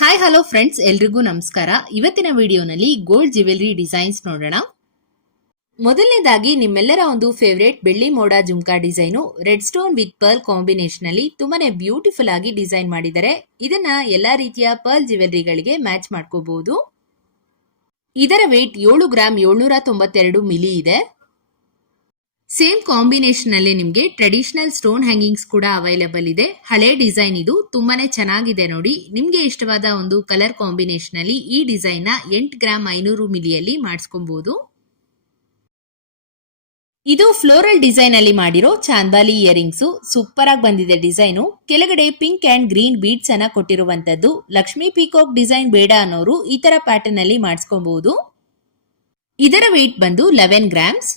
Hi hello friends, ಎಲ್ರಿಗೂ ನಮಸ್ಕಾರ. ಇವತ್ತಿನ ವಿಡಿಯೋನಲ್ಲಿ ಗೋಲ್ಡ್ ಜ್ಯುವೆಲರಿ ಡಿಸೈನ್ಸ್ ನೋಡೋಣ. ಮೊದಲನೇದಾಗಿ ನಿಮ್ಮೆಲ್ಲರ ಒಂದು ಫೇವರೇಟ್ ಬೆಳ್ಳಿ ಮೋಡ jhumka design red stone with pearl combination ಅಲ್ಲಿ ತುಂಬಾನೇ ಬ್ಯೂಟಿಫುಲ್ ಆಗಿ ಡಿಸೈನ್ ಮಾಡಿದ್ದಾರೆ. ಇದನ್ನ ಎಲ್ಲಾ ರೀತಿಯ ಪರ್ಲ್ ಜ್ಯುವೆಲರಿಗಳಿಗೆ ಮ್ಯಾಚ್ ಮಾಡ್ಕೋಬಹುದು. ಇದರ ವೇಟ್ 7 ಗ್ರಾಮ್ 792 ಮಿಲಿ ಇದೆ. ಸೇಮ್ ಕಾಂಬಿನೇಷನ್ ಅಲ್ಲಿ ನಿಮಗೆ ಟ್ರೆಡಿಷನಲ್ ಸ್ಟೋನ್ ಹ್ಯಾಂಗಿಂಗ್ಸ್ ಕೂಡ ಅವೈಲೇಬಲ್ ಇದೆ. ಹಳೆ ಡಿಸೈನ್ ಇದು ತುಂಬಾನೇ ಚೆನ್ನಾಗಿದೆ ನೋಡಿ. ನಿಮ್ಗೆ ಇಷ್ಟವಾದ ಒಂದು ಕಲರ್ ಕಾಂಬಿನೇಷನ್ ಅಲ್ಲಿ ಈ ಡಿಸೈನ್ ನ 8 ಗ್ರಾಮ್ 500 ಮಿಲಿಯಲ್ಲಿ ಮಾಡಿಸ್ಕೊಬಹುದು. ಇದು ಫ್ಲೋರಲ್ ಡಿಸೈನ್ ಅಲ್ಲಿ ಮಾಡಿರೋ ಚಾಂದಾಲಿ ಇಯರಿಂಗ್ಸ್ ಸೂಪರ್ ಆಗಿ ಬಂದಿದೆ. ಡಿಸೈನು ಕೆಳಗಡೆ ಪಿಂಕ್ ಅಂಡ್ ಗ್ರೀನ್ ಬೀಡ್ಸ್ ಅನ್ನ ಕೊಟ್ಟಿರುವಂತದ್ದು. ಲಕ್ಷ್ಮಿ ಪೀಕಾಕ್ ಡಿಸೈನ್ ಬೇಡ ಅನ್ನೋರು ಈ ತರ ಪ್ಯಾಟರ್ನ್ ಅಲ್ಲಿ ಮಾಡಿಸ್ಕೊಬಹುದು. ಇದರ ವೇಟ್ ಬಂದು 11 ಗ್ರಾಮ್ಸ್.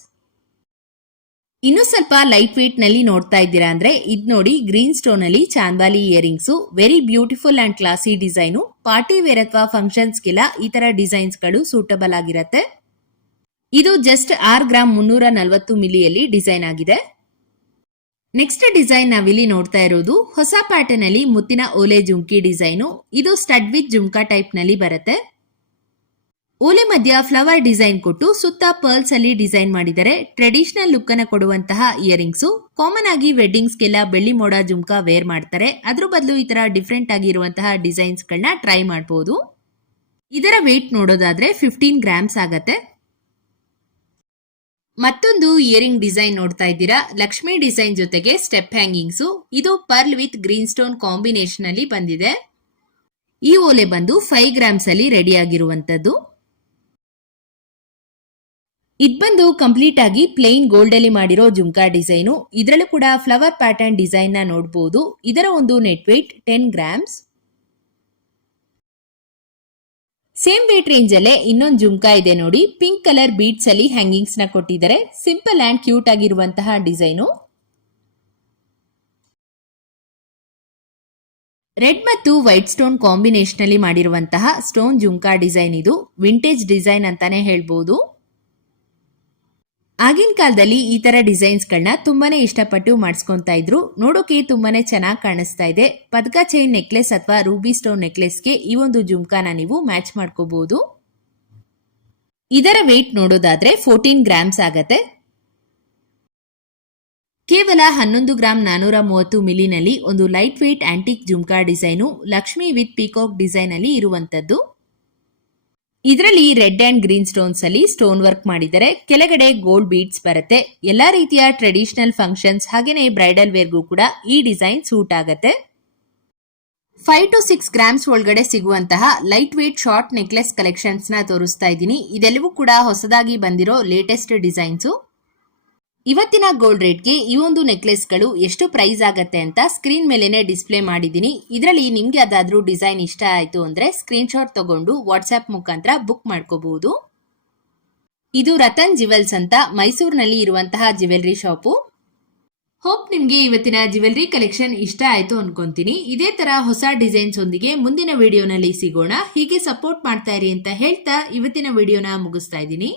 ಇನ್ನು ಸ್ವಲ್ಪ ಲೈಟ್ ವೇಟ್ ನಲ್ಲಿ ನೋಡ್ತಾ ಇದ್ದೀರಾ ಅಂದ್ರೆ ಇದ್ ನೋಡಿ, ಗ್ರೀನ್ ಸ್ಟೋನ್ ಅಲ್ಲಿ ಚಾಂದಾಲಿ earrings very beautiful and classy design. Party wear ಅಥವಾ ಫಂಕ್ಷನ್ಸ್ ಗೆಲ್ಲ ಈ ತರ ಡಿಸೈನ್ಸ್ ಗಳು ಸೂಟಬಲ್ ಆಗಿರತ್ತೆ. ಇದು ಜಸ್ಟ್ 6 ಗ್ರಾಮ್ 340 ಮಿಲಿಯಲ್ಲಿ ಡಿಸೈನ್ ಆಗಿದೆ. ನೆಕ್ಸ್ಟ್ ಡಿಸೈನ್ ನಾವಿಲ್ಲಿ ನೋಡ್ತಾ ಇರೋದು ಹೊಸ ಪ್ಯಾಟರ್ನ್ ಅಲ್ಲಿ ಮುತ್ತಿನ ಓಲೆ ಜುಮ್ಕಿ ಡಿಸೈನು. ಇದು ಸ್ಟಡ್ ವಿತ್ ಜುಮ್ಕಾ ಟೈಪ್ ನಲ್ಲಿ ಬರುತ್ತೆ. ಓಲೆ ಮಧ್ಯ ಫ್ಲವರ್ ಡಿಸೈನ್ ಕೊಟ್ಟು ಸುತ್ತ ಪರ್ಲ್ಸ್ ಅಲ್ಲಿ ಡಿಸೈನ್ ಮಾಡಿದರೆ ಟ್ರೆಡಿಷನಲ್ ಲುಕ್ ಅನ್ನ ಕೊಡುವಂತಹ ಇಯರಿಂಗ್ಸ್. ಕಾಮನ್ ಆಗಿ ವೆಡ್ಡಿಂಗ್ಸ್ ಗೆಲ್ಲ ಬೆಳ್ಳಿ ಮೋಡ ಜುಮ್ಕಾ ವೇರ್ ಮಾಡ್ತಾರೆ. ಅದ್ರ ಬದಲು ಈ ತರ ಡಿಫ್ರೆಂಟ್ ಆಗಿರುವಂತಹ ಡಿಸೈನ್ಸ್ ಗಳನ್ನ ಟ್ರೈ ಮಾಡಬಹುದು. ಇದರ ವೇಟ್ ನೋಡೋದಾದ್ರೆ 15 ಗ್ರಾಮ್ಸ್ ಆಗತ್ತೆ. ಮತ್ತೊಂದು ಇಯರಿಂಗ್ ಡಿಸೈನ್ ನೋಡ್ತಾ ಇದ್ದೀರಾ, ಲಕ್ಷ್ಮಿ ಡಿಸೈನ್ ಜೊತೆಗೆ ಸ್ಟೆಪ್ ಹ್ಯಾಂಗಿಂಗ್ಸ್. ಇದು pearl with green stone combination ಅಲ್ಲಿ ಬಂದಿದೆ. ಈ ಓಲೆ ಬಂದು 5 ಗ್ರಾಮ್ಸ್ ಅಲ್ಲಿ ರೆಡಿ ಆಗಿರುವಂತದ್ದು. ಇದ್ ಬಂದು ಕಂಪ್ಲೀಟ್ ಆಗಿ ಪ್ಲೇನ್ ಗೋಲ್ಡ್ ಅಲ್ಲಿ ಮಾಡಿರೋ ಜುಮ್ಕಾ ಡಿಸೈನು. ಇದರಲ್ಲೂ ಕೂಡ ಫ್ಲವರ್ ಪ್ಯಾಟರ್ನ್ ಡಿಸೈನ್ ನ ನೋಡಬಹುದು. ಇದರ ಒಂದು net weight 10 grams. Same weight range ಅಲ್ಲೇ ಇನ್ನೊಂದು ಜುಮ್ಕಾ ಇದೆ ನೋಡಿ. ಪಿಂಕ್ ಕಲರ್ ಬೀಡ್ಸ್ ಅಲ್ಲಿ ಹ್ಯಾಂಗಿಂಗ್ಸ್ ನ ಕೊಟ್ಟಿದ್ದಾರೆ. ಸಿಂಪಲ್ ಅಂಡ್ ಕ್ಯೂಟ್ ಆಗಿರುವಂತಹ ಡಿಸೈನು. ರೆಡ್ ಮತ್ತು ವೈಟ್ ಸ್ಟೋನ್ ಕಾಂಬಿನೇಷನ್ ಅಲ್ಲಿ ಮಾಡಿರುವಂತಹ ಸ್ಟೋನ್ ಜುಮ್ಕಾ ಡಿಸೈನ್. ಇದು ವಿಂಟೇಜ್ ಡಿಸೈನ್ ಅಂತಾನೆ ಹೇಳ್ಬಹುದು. ಆಗಿನ ಕಾಲದಲ್ಲಿ ಈ ತರ ಡಿಸೈನ್ಸ್ ಗಳನ್ನ ತುಂಬಾನೇ ಇಷ್ಟಪಟ್ಟು ಮಾಡಿಸ್ಕೊಂತಾ ಇದ್ರು. ನೋಡೋಕೆ ತುಂಬಾನೇ ಚೆನ್ನಾಗಿ ಕಾಣಿಸ್ತಾ ಇದೆ. ಪದಕ ಚೈನ್ ನೆಕ್ಲೆಸ್ ಅಥವಾ ರೂಬಿ ಸ್ಟೋನ್ ನೆಕ್ಲೆಸ್ಗೆ ಈ ಒಂದು ಜುಮ್ಕಾನ ನೀವು ಮ್ಯಾಚ್ ಮಾಡ್ಕೋಬಹುದು. ಇದರ ವೇಟ್ ನೋಡೋದಾದ್ರೆ 14 ಗ್ರಾಮ್ಸ್ ಆಗತ್ತೆ. ಕೇವಲ 11 ಗ್ರಾಮ್ 430 ಮಿಲಿನಲ್ಲಿ ಒಂದು light weight antique jhumka design Lakshmi with peacock design ಅಲ್ಲಿ ಇರುವಂತದ್ದು. ಇದರಲ್ಲಿ ರೆಡ್ ಅಂಡ್ ಗ್ರೀನ್ ಸ್ಟೋನ್ಸ್ ಅಲ್ಲಿ ಸ್ಟೋನ್ ವರ್ಕ್ ಮಾಡಿದರೆ ಕೆಳಗಡೆ ಗೋಲ್ಡ್ ಬೀಡ್ಸ್ ಬರುತ್ತೆ. ಎಲ್ಲಾ ರೀತಿಯ ಟ್ರೆಡಿಷನಲ್ ಫಂಕ್ಷನ್ಸ್ ಹಾಗೇನೆ ಬ್ರೈಡಲ್ ವೇರ್ಗೂ ಕೂಡ ಈ ಡಿಸೈನ್ ಸೂಟ್ ಆಗತ್ತೆ. 5 to 6 ಗ್ರಾಮ್ಸ್ ಒಳಗಡೆ ಸಿಗುವಂತಹ light weight short necklace collections ನ ತೋರಿಸ್ತಾ ಇದ್ದೀನಿ. ಇದೆಲ್ಲವೂ ಕೂಡ ಹೊಸದಾಗಿ ಬಂದಿರೋ ಲೇಟೆಸ್ಟ್ ಡಿಸೈನ್ಸ್. ಇವತ್ತಿನ ಗೋಲ್ಡ್ ರೇಟ್ಗೆ ಈ ಒಂದು ನೆಕ್ಲೆಸ್ ಗಳು ಎಷ್ಟು ಪ್ರೈಸ್ ಆಗತ್ತೆ ಅಂತ ಸ್ಕ್ರೀನ್ ಮೇಲೆನೆ ಡಿಸ್ಪ್ಲೇ ಮಾಡಿದ್ದೀನಿ. ಇದರಲ್ಲಿ ನಿಮ್ಗೆ ಯಾವ್ದಾದ್ರೂ ಡಿಸೈನ್ ಇಷ್ಟ ಆಯ್ತು ಅಂದ್ರೆ ಸ್ಕ್ರೀನ್ ಶಾಟ್ ತಗೊಂಡು ವಾಟ್ಸ್ಆಪ್ ಮುಖಾಂತರ ಬುಕ್ ಮಾಡ್ಕೋಬಹುದು. ಇದು ರತನ್ ಜ್ಯುವೆಲ್ಸ್ ಅಂತ ಮೈಸೂರಿನಲ್ಲಿ ಇರುವಂತಹ ಜ್ಯುವೆಲರಿ ಶಾಪು. ಹೋಪ್ ನಿಮ್ಗೆ ಇವತ್ತಿನ ಜ್ಯುವೆಲರಿ ಕಲೆಕ್ಷನ್ ಇಷ್ಟ ಆಯ್ತು ಅನ್ಕೊಂತೀನಿ. ಇದೇ ತರ ಹೊಸ ಡಿಸೈನ್ಸ್ ಒಂದಿಗೆ ಮುಂದಿನ ವಿಡಿಯೋನಲ್ಲಿ ಸಿಗೋಣ. ಹೀಗೆ ಸಪೋರ್ಟ್ ಮಾಡ್ತಾ ಇರಿ ಅಂತ ಹೇಳ್ತಾ ಇವತ್ತಿನ ವಿಡಿಯೋನ ಮುಗಿಸ್ತಾ ಇದ್ದೀನಿ.